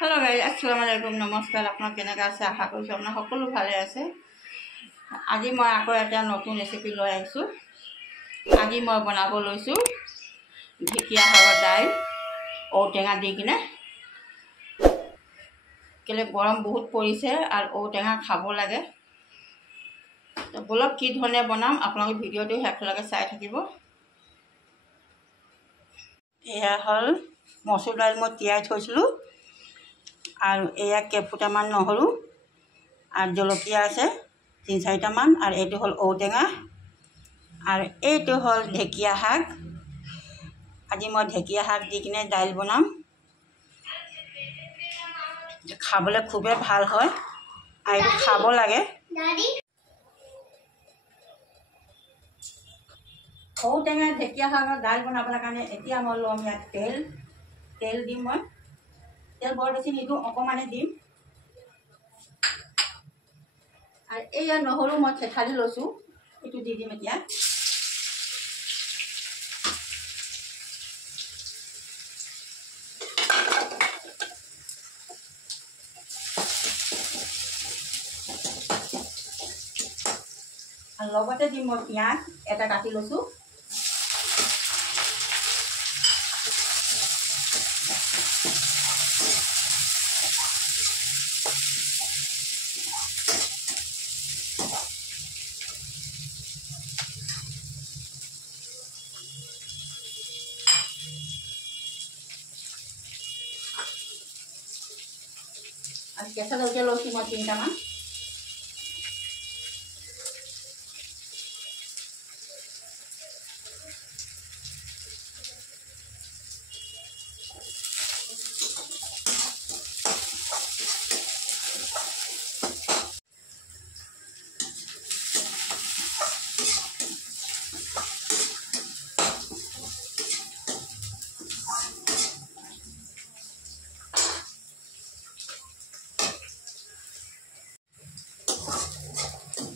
Hello guys अस्सलाम वालेकुम नमस्कार आपना केनेका আছে আশা কৰিছো আপনা সকলো ভালে আছে আজি মই আকৌ এটা নতুন ৰেচিপি লৈ আহিছো আজি মই বনাব লৈছো ঢেকিয়া হাওয়া দাইল ঔটেঙা দি কিনে কেলে গৰম বহুত পৰিছে আৰু ঔটেঙা খাব লাগে তো বলক কি ধৰণে বনাম আপোনালোকে ভিডিওটো হেকলৈকে চাই থাকিব এয়া হল মসুৰ দাইল মই তিয়াই থৈছিলো और एया केफुटामान নহৰু और जलकिया আছে 3-4टा मान और एटु हल औटेङा और एटु हल ढेकिया शाक আজি মই ढेकिया शाक দি কিনে দাইল বনাম খাবলে খুবে ভাল হয় আর খাব লাগে औटेङा ढेकिया शाকৰ দাইল বনাবলৈ কাৰণে এতিয়া মই লম ইয়াত তেল দিম মই तेल बर बेसि निदो अकमाने दिम और एया নহৰু মই থেঠালি লৈছো এটু দি দিম এতিয়া আর লগতে দিম মই পিয়াজ এটা কাটি লৈছো और केसा जलकिया লৈছো মই 3টা মান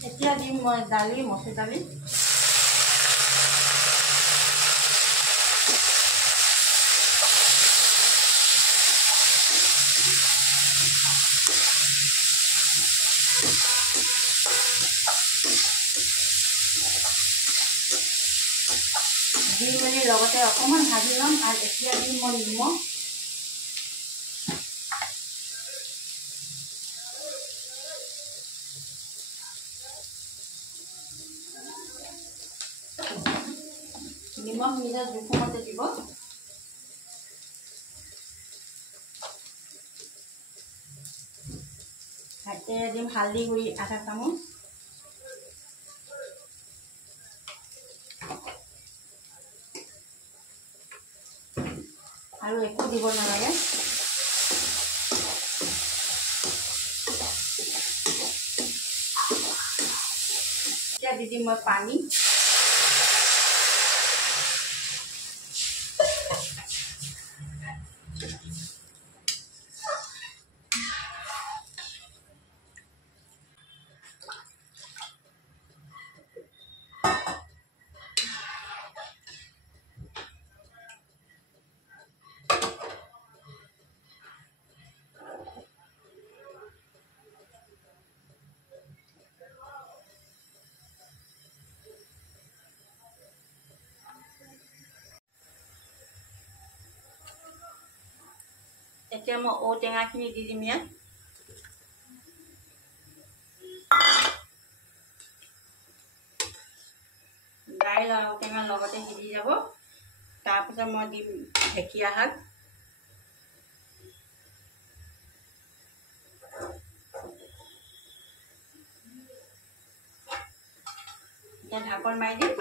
এতিয়া দিম মই দালি মসুৰ দালি দি মেলি লগতে অকমান ভাজি লম আৰু এতিয়া দিম মই নিমখ निमख निजा जूखमते দিব हाथे दिम हल्दी गुड़ी आधा चामच और एको দিব নালাগে এতিয়া দি দিম মই পানী এতিয়া মই ঔটেঙাখিনি দি দিম ইয়াত দাইল আৰু ঔটেঙা লগতে সিজি যাব তাৰপিছত মই দিম ঢেকিয়া শাক এতিয়া ঢাকন মাৰি দিম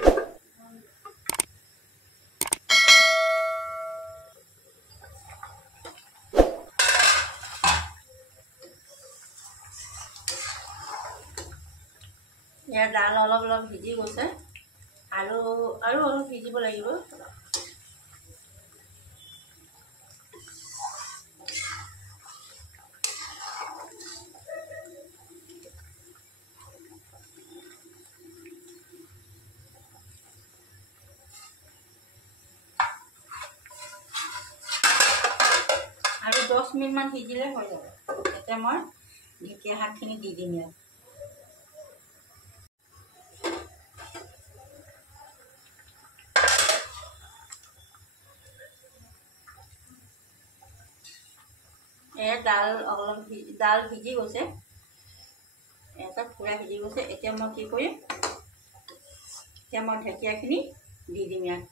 या दाल अलग अलग भिजी गए और अलग भिजिब लगे और 10 10 মিনিটমান সিজিলে হৈ যাব। এতিয়া মই ঢেকীয়া শাকখিনি দি দিম ইয়াত। ডাল সিজি গৈছে, এটা পুৰা সিজি গৈছে। এতিয়া মই কি কৰিম, এতিয়া মই ঢেকীয়াখিনি দি দিম ইয়াত।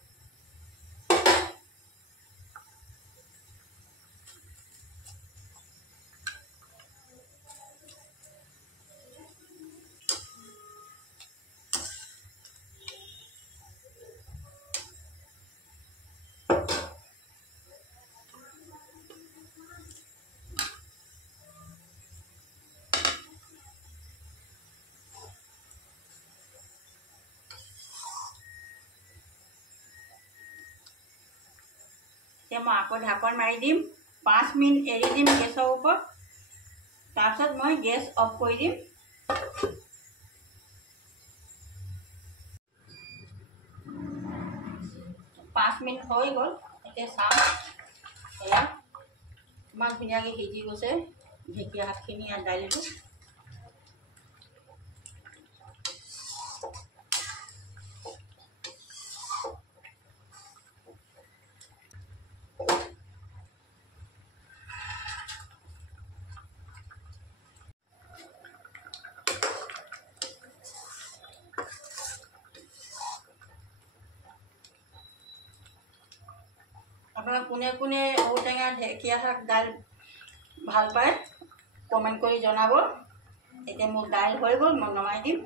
এতিয়া মই আকৌ ঢাকন মাৰি দিম, 5 মিনিট এৰি দিম গেছৰ ওপৰত। তাৰপিছত মই গেছ অফ কৰি দিম। পাঁচ মিনিট হৈ গ'ল। এতিয়া চাম, এয়া ইমান ধুনীয়াকৈ সিজি গৈছে ঢেকীয়া শাকখিনি আৰু দাইলটো। আপোনালোকে কোনে কোনে ঔটেঙা ঢেকীয়া শাক দাইল ভাল পায় কমেণ্ট কৰি জনাব। এতিয়া মোৰ দাইল হৈ গ'ল, মই নমাই দিম।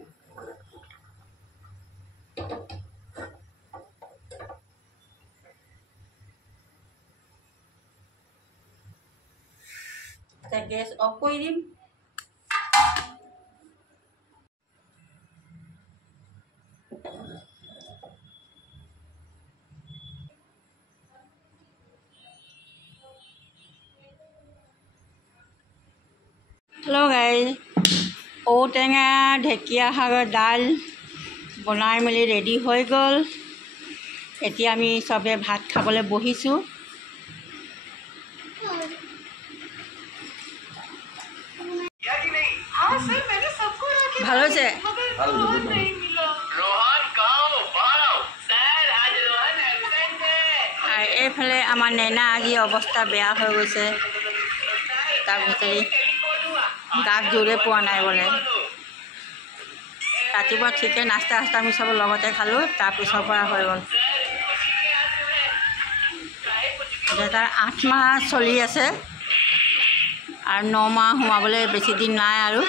এতিয়া গেছ অফ কৰি দিম। হেল্ল' গাইজ, ঔটেঙা ঢেকীয়া শাকৰ দাইল বনাই মেলি ৰেডি হৈ গ'ল। এতিয়া আমি চবে ভাত খাবলৈ বহিছোঁ। ভাল হৈছে। আৰু এইফালে আমাৰ নেনা আজি অৱস্থা বেয়া হৈ গৈছে, তাৰপিছত গাত জোৰে পোৱা নাই বোলে। ৰাতিপুৱা ঠিকে নাস্তা আমি চব লগতে খালোঁ, তাৰপিছৰ পৰা হৈ গ'ল। এতিয়া তাৰ 8 মাহ চলি আছে আৰু 9 মাহ সোমাবলৈ বেছি দিন নাই আৰু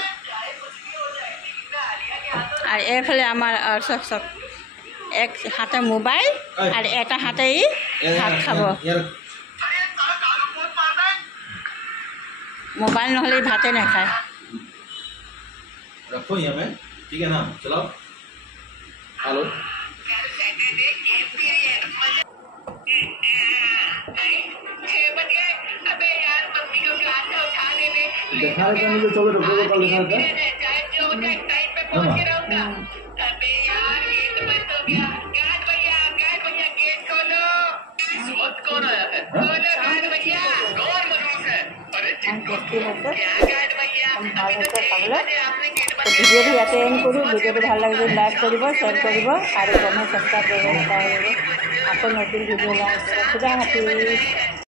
এইফালে আমাৰ চক এক হাতে মোবাইল আৰু এটা হাতে ভাত খাব। मोबाइल নহলে भाते नहीं खाए। रखो यहाँ में, ठीक है ना, चलाओ। हेलो देखा है मुझे, चलो रुको कल देखा था। ভিডিওটো ইয়াতে এণ্ড কৰোঁ। ভিডিওটো ভাল লাগিলে লাইক কৰিব, শ্বেয়াৰ কৰিব আৰু কমেণ্ট সাবস্ক্ৰাইব কৰিব। আকৌ নতুন ভিডিও ওলাই আছে। খুদা হাফিজ।